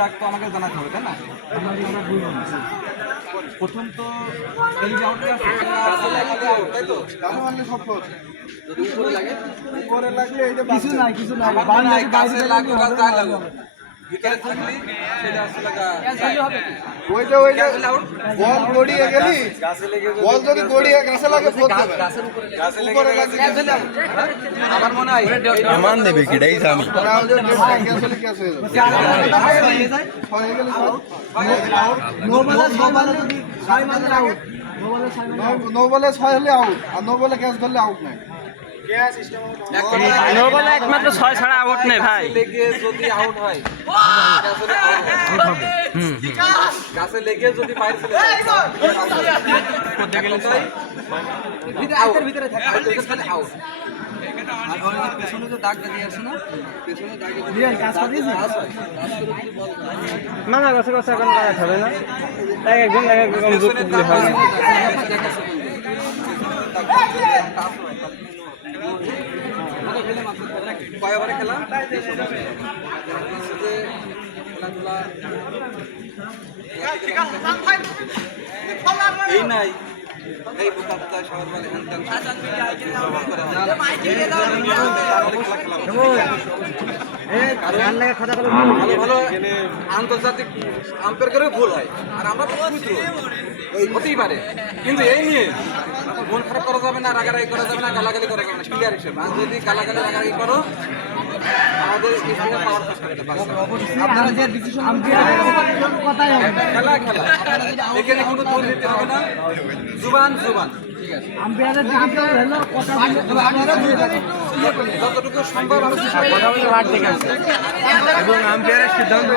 ডাক তো আমাকে জানাতে হবে, তাই না? প্রথম তো এই যে আউটটা আছে তাই তো, যদি উপরে লাগলে এই যে কিছু নাই গাছে লাগবে বা যা লাগবে ভিতরে থাকলে সেটা আসলে ওই যে বল গড়িয়ে গেলি, বল যদি গড়িয়ে গাছে লাগে গাছের উপরে লাগলে আমার মনে হয় আমার নেবে কি এটাই আমি নো বলে 6 হলে আউট, আর নো বলে ক্যাচ ধরলে আউট নাই। নো বলে একমাত্র 6 ছাড়া আউট নেই ভাই। লেগে যদি আউট হয় গাছে লেগে যদি বাইরে চলে যায় ভিতরে থাকে আউট। আর পেছনে যে দাগ দিয়ে আছে না, পেছনে দাগে মানা গছে গছে এখন কাজ হবে না, তাই একজন একদম জোর দিলে হয় না। কয়বারে খেলা খেলাধুলা এই নাই এই বোকা বোকা শহর বলে ভালো ভালো আন্তর্জাতিক আম্পায়ার করে ভুল হয়, আর আমরা তো হতেই পারে, কিন্তু এই নিয়ে মন খারাপ করা যাবে না, রাগারাগি করা যাবে না, গালাগালি করা যাবে না, ক্লিয়ার হিসেবে। আর যদি গালাগালি রাগারাগি করো আমাদের আপনারা যে ডিসিশন খেলা খেলা এখানে কোনো দোষ দিতে হবে না, জুবান জুবান আম্পায়ারের দিকে হলো কথা যতটুকু সম্ভব আমি ঠিক আছে এবং আম্পায়ারের সিদ্ধান্ত